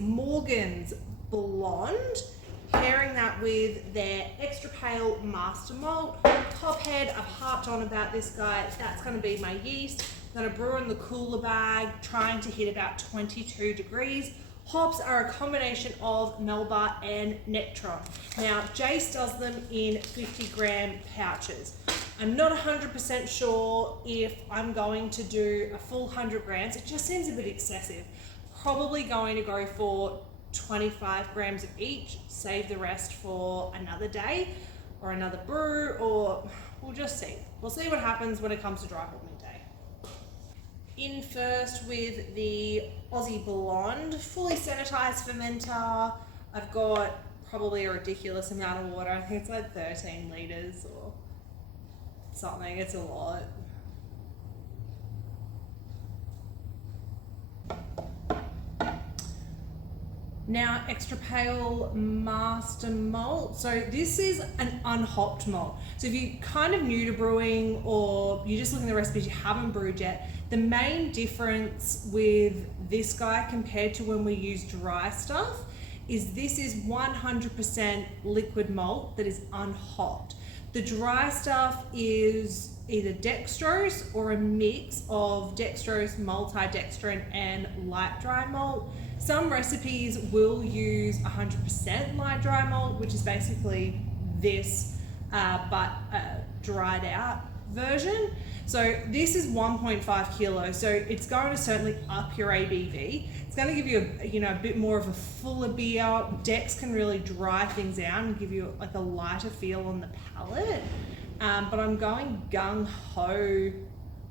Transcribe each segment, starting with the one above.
Morgan's Blonde, pairing that with their extra pale master malt. Top head, I've harped on about this guy. That's going to be my yeast. I'm going to brew in the cooler bag, trying to hit about 22 degrees. Hops are a combination of Melba and Nectaron. Now, Jace does them in 50-gram pouches. I'm not 100% sure if I'm going to do a full 100 grams. It just seems a bit excessive. Probably going to go for 25 grams of each, save the rest for another day or another brew, or we'll just see. We'll see what happens when it comes to dry hopping day. In first with the Aussie Blonde, fully sanitized fermenter. I've got probably a ridiculous amount of water. I think it's like 13 liters or something. It's a lot. Now, extra pale master malt. So this is an unhopped malt. So if you're kind of new to brewing or you're just looking at the recipes, you haven't brewed yet, the main difference with this guy compared to when we use dry stuff is this is 100% liquid malt that is unhopped. The dry stuff is either dextrose or a mix of dextrose, multidextrin, and light dry malt. Some recipes will use 100% light dry malt, which is basically this, but a dried out version. So this is 1.5 kilos, so it's going to certainly up your ABV. It's going to give you a bit more of a fuller beer. Dex can really dry things out and give you like a lighter feel on the palate. But I'm going gung-ho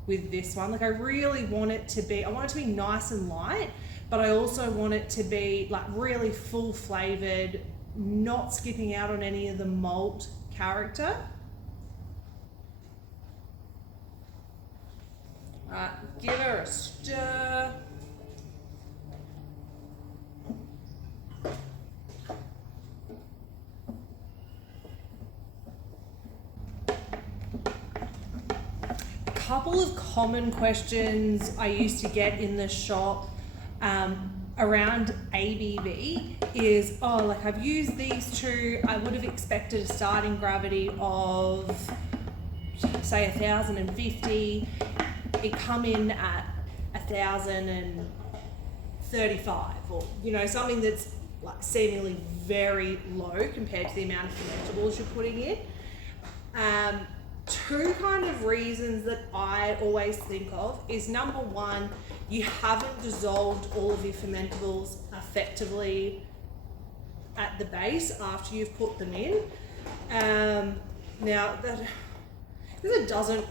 with this one. Like I really want it to be, I want it to be nice and light, but I also want it to be like really full flavored, not skipping out on any of the malt character. Right, give her a stir. A couple of common questions I used to get in the shop around ABV is, oh, like I've used these two, I would have expected a starting gravity of say 1,050. It come in at 1,035, or something that's like seemingly very low compared to the amount of fermentables you're putting in. Two kind of reasons that I always think of is, number one, you haven't dissolved all of your fermentables effectively at the base after you've put them in. Now that it doesn't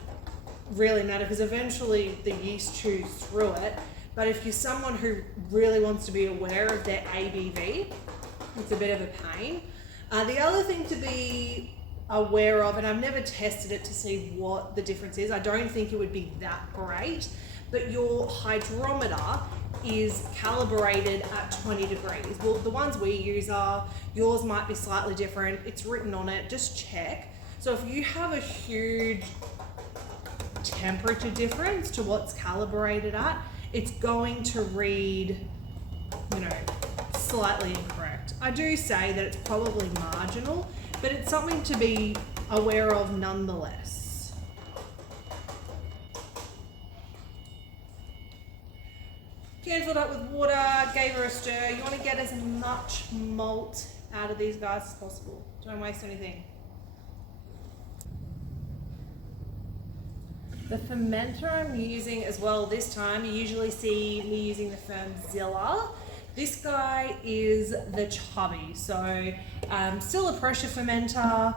really matter because eventually the yeast chews through it, but if you're someone who really wants to be aware of their ABV, it's a bit of a pain. The other thing to be aware of, and I've never tested it to see what the difference is, I don't think it would be that great, but your hydrometer is calibrated at 20 degrees. Well, the ones we use yours might be slightly different. It's written on it, just check. So if you have a huge temperature difference to what's calibrated at, it's going to read, slightly incorrect. I do say that it's probably marginal, but it's something to be aware of nonetheless. Can filled up with water, gave her a stir. You want to get as much malt out of these guys as possible. Don't waste anything. The fermenter I'm using as well this time, you usually see me using the Firmzilla. This guy is the Chubby, so still a pressure fermenter.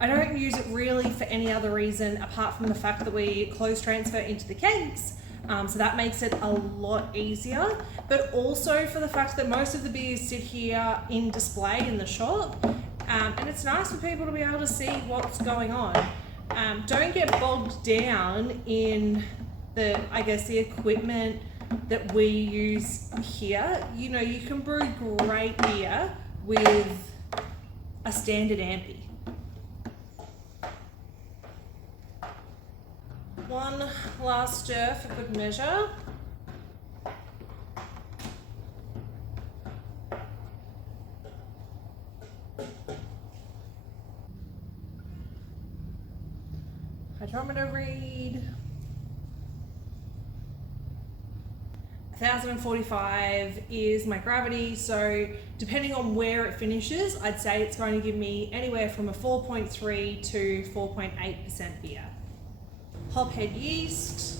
I don't use it really for any other reason apart from the fact that we close transfer into the kegs, so that makes it a lot easier, but also for the fact that most of the beers sit here in display in the shop, and it's nice for people to be able to see what's going on. Don't get bogged down in the equipment that we use here. You can brew great beer with a standard ampy. One last stir for good measure. Do you want me to read? 1045 is my gravity, so depending on where it finishes, I'd say it's going to give me anywhere from a 4.3 to 4.8% beer. Hophead yeast.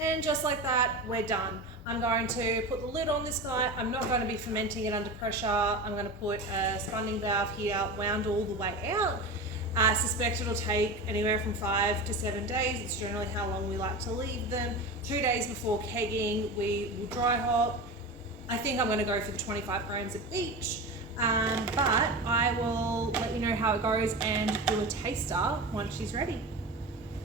And just like that, we're done. I'm going to put the lid on this guy. I'm not going to be fermenting it under pressure. I'm going to put a spunding valve here, wound all the way out. I suspect it'll take anywhere from 5 to 7 days. It's generally how long we like to leave them. 2 days before kegging, we will dry hop. I think I'm going to go for the 25 grams of each, but I will let you know how it goes and do a taster once she's ready.